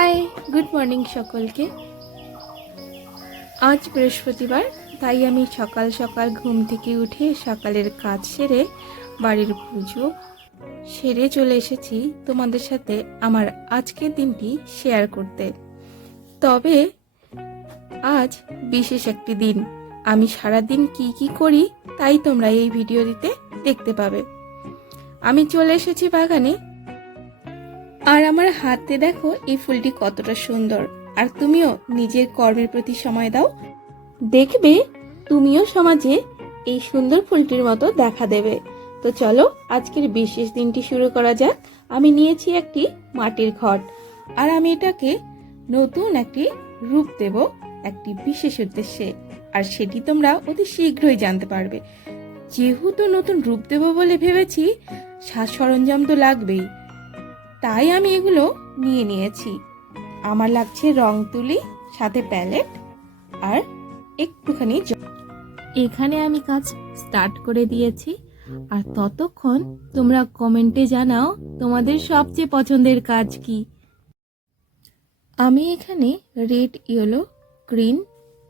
High, good morning সকলকে। আজ বৃহস্পতিবার, তাই আমি সকাল সকাল ঘুম থেকে উঠে সকালের কাজ সেরে বাড়ির পুজো সেরে চলে এসেছি তোমাদের সাথে আমার আজকের দিনটি শেয়ার করতে। তবে আজ বিশেষ একটি দিন, আমি সারাদিন কি কি করি তাই তোমরা এই ভিডিওটিতে দেখতে পাবে। আমি চলে এসেছি বাগানে, আর আমার হাতে দেখো এই ফুলটি কতটা সুন্দর। আর তুমিও নিজের কর্মের প্রতি সময় দাও, দেখবে তুমিও সমাজে এই সুন্দর ফুলটির মতো দেখা দেবে। তো চলো আজকের বিশেষ দিনটি শুরু করা যাক। আমি নিয়েছি একটি মাটির ঘট, আর আমি এটাকে নতুন একটি রূপ দেব একটি বিশেষ উদ্দেশ্যে, আর সেটি তোমরা অতি শীঘ্রই জানতে পারবে। যেহেতু নতুন রূপ দেব বলে ভেবেছি, সাজ সরঞ্জাম তো লাগবেই, তাই আমি এগুলো নিয়ে নিয়েছি। আমার লাগছে রং তুলি, সাথে প্যালেট আর একটুখানি এখানে আমি কাজ স্টার্ট করে দিয়েছি। আর ততক্ষণ তোমরা কমেন্টে জানাও তোমাদের সবচেয়ে পছন্দের কাজ কি। আমি এখানে রেড, ইয়েলো, গ্রিন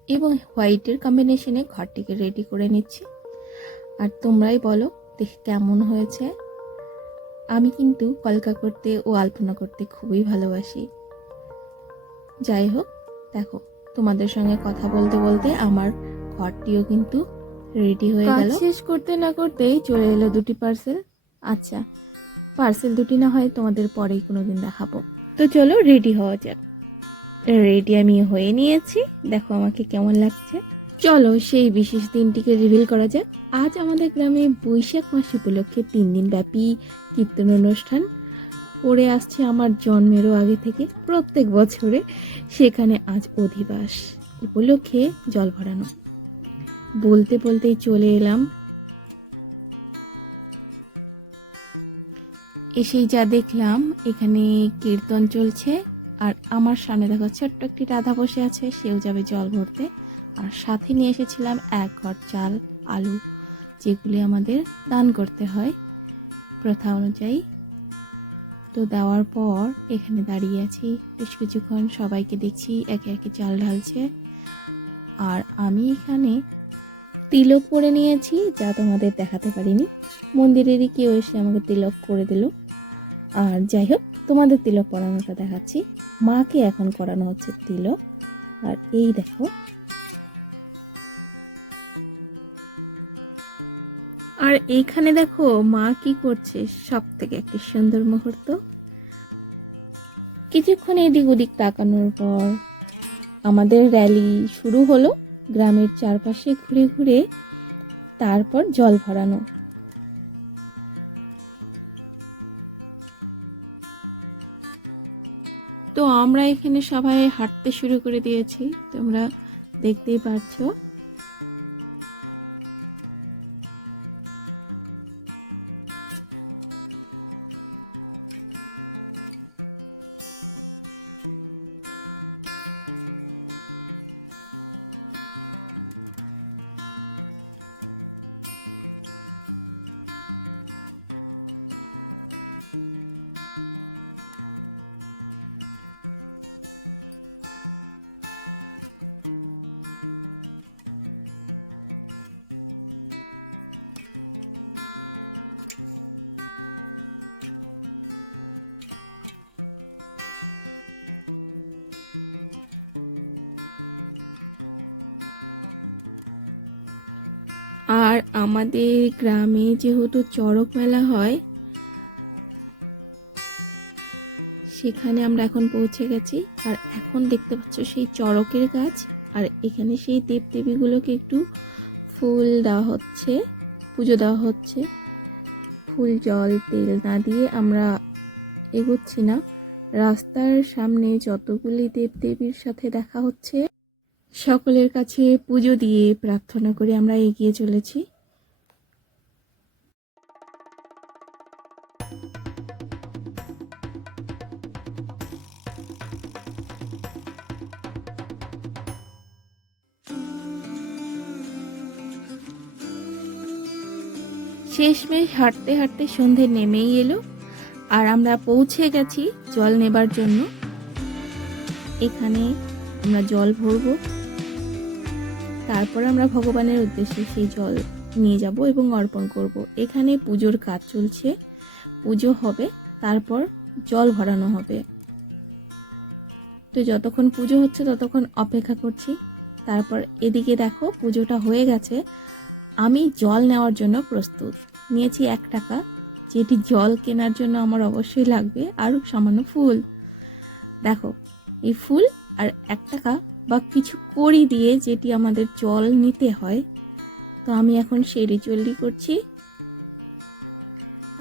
এবং হোয়াইটের কম্বিনেশনে ঘরটিকে রেডি করে নিচ্ছি। আর তোমরাই বলো দেখে কেমন হয়েছে। আমি কিন্তু কলকা করতে ও আলপনা করতে খুবই ভালোবাসি। যাই হোক, দেখো তোমাদের সঙ্গে কথা বলতে বলতে আমার ঘরটিও কিন্তু রেডি হয়ে গেল। শেষ করতে না করতেই চলে এলো দুটি পার্সেল। আচ্ছা, পার্সেল দুটি না হয় তোমাদের পরেই কোনোদিন দেখাবো। তো চলো রেডি হওয়া যাক। রেডি আমি হয়ে নিয়েছি, দেখো আমাকে কেমন লাগছে। চলো সেই বিশেষ দিনটিকে রিভিল করা যাক। আজ আমাদের গ্রামে বৈশাখ মাস উপলক্ষে 3 দিন ব্যাপী কীর্তন অনুষ্ঠান করে আসছে আমার জন্মেরও আগে থেকে প্রত্যেক বছরে। সেখানে আজ অধিবাস উপলক্ষে জল ভরানো। বলতে বলতেই চলে এলাম। এসেই যা দেখলাম, এখানে কীর্তন চলছে, আর আমার সামনে দেখা ছোট্ট একটি রাধা বসে আছে, সেও যাবে জল ভরতে। আর সাথে নিয়ে এসেছিলাম 1 ঘট চাল, আলু, যেগুলি আমাদের দান করতে হয় প্রথা অনুযায়ী। তো দেওয়ার পর এখানে দাঁড়িয়ে আছি বেশ কিছুক্ষণ, সবাইকে দেখছি একে একে চাল ঢালছে। আর আমি এখানে তিলক পরে নিয়েছি, যা তোমাদের দেখাতে পারিনি। মন্দিরেরই কেউ এসে আমাকে তিলক করে দিল। আর যাই হোক, তোমাদের তিলক পরানোটা দেখাচ্ছি। মাকে এখন করানো হচ্ছে তিলক। আর এই দেখো, আর এইখানে দেখো মা কি করছে, সব থেকে একটি সুন্দর মুহূর্ত। কিছুক্ষণ এদিক ওদিক তাকানোর পর আমাদের র্যালি শুরু হলো, গ্রামের চারপাশে ঘুরে ঘুরে তারপর জল ভরানো। তো আমরা এখানে সবাই হাঁটতে শুরু করে দিয়েছি, তোমরা দেখতেই পাচ্ছো। আর আমাদের গ্রামে যেহেতু চড়ক মেলা হয়, সেখানে আমরা এখন পৌঁছে গেছি। আর এখন দেখতে পাচ্ছ সেই চড়কের গাছ, আর এখানে সেই দেবদেবীগুলোকে একটু ফুল দেওয়া হচ্ছে, পুজো দেওয়া হচ্ছে। ফুল, জল, তেল না দিয়ে আমরা এগোচ্ছি না। রাস্তার সামনে যতগুলি দেবদেবীর সাথে দেখা হচ্ছে, সকলের কাছে পুজো দিয়ে প্রার্থনা করে আমরা এগিয়ে চলেছি। শেষমেশ হাঁটতে হাঁটতে সন্ধে নেমেই এলো, আর আমরা পৌঁছে গেছি জল নেবার জন্য। এখানে আমরা জল ভরবো, তারপরে আমরা ভগবানের উদ্দেশ্যে সেই জল নিয়ে যাব এবং অর্পণ করব। এখানে পুজোর কাজ চলছে, পুজো হবে, তারপর জল ভরানো হবে। তো যতক্ষণ পুজো হচ্ছে ততক্ষণ অপেক্ষা করছি। তারপর এদিকে দেখো পুজোটা হয়ে গেছে, আমি জল নেওয়ার জন্য প্রস্তুত। নিয়েছি 1 টাকা, যেটি জল কেনার জন্য আমার অবশ্যই লাগবে, আর সামান্য ফুল। দেখো এই ফুল আর 1 টাকা বা কিছু কড়ি দিয়ে যেটি আমাদের জল নিতে হয়। তো আমি এখন সেই রিচুয়ালটি করছি।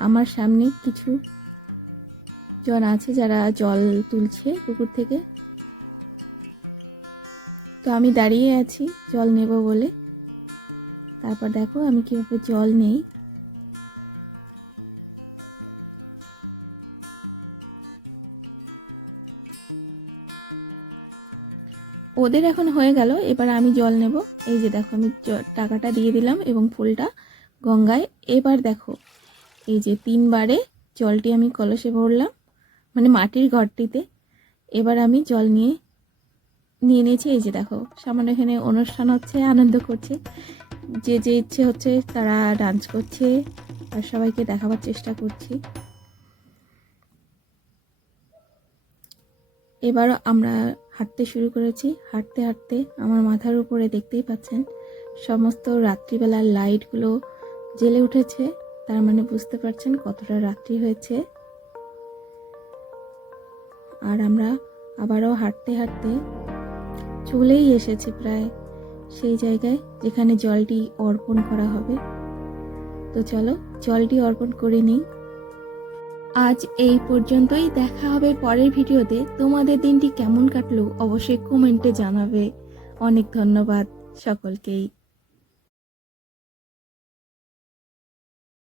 আমার সামনে কিছু জন আছে যারা জল তুলছে পুকুর থেকে। তো আমি দাঁড়িয়ে আছি জল নেব বলে। তারপর দেখো আমি কিভাবে জল নেই। ওদের এখন হয়ে গেল, এবার আমি জল নেব। এই যে দেখো আমি টাকাটা দিয়ে দিলাম এবং ফুলটা গঙ্গায়। এবার দেখো এই যে 3 বারে জলটি আমি কলসে ভরলাম, মানে মাটির ঘরটিতে। এবার আমি জল নিয়ে নিয়েছি। এই যে দেখো সামান্য এখানে অনুষ্ঠান হচ্ছে, আনন্দ করছে, যে যে ইচ্ছে হচ্ছে তারা ডান্স করছে, আর সবাইকে দেখাবার চেষ্টা করছি। এবার আমরা হাঁটতে শুরু করেছি। হাঁটতে হাঁটতে আমার মাথার উপরে দেখতেই পাচ্ছেন সমস্ত রাত্রিবেলার লাইটগুলো জ্বলে উঠেছে, তার মানে বুঝতে পারছেন কতটা রাত্রি হয়েছে। আর আমরা আবারও হাঁটতে হাঁটতে চলেই এসেছি প্রায় সেই জায়গায় যেখানে জলটি অর্পণ করা হবে। তো চলো জলটি অর্পণ করে নিই। আজ এই পর্যন্তই, দেখা হবে পরের ভিডিওতে। তোমাদের দিনটি কেমন কাটলো অবশ্যই কমেন্টে জানাবে। অনেক ধন্যবাদ সকলকেই।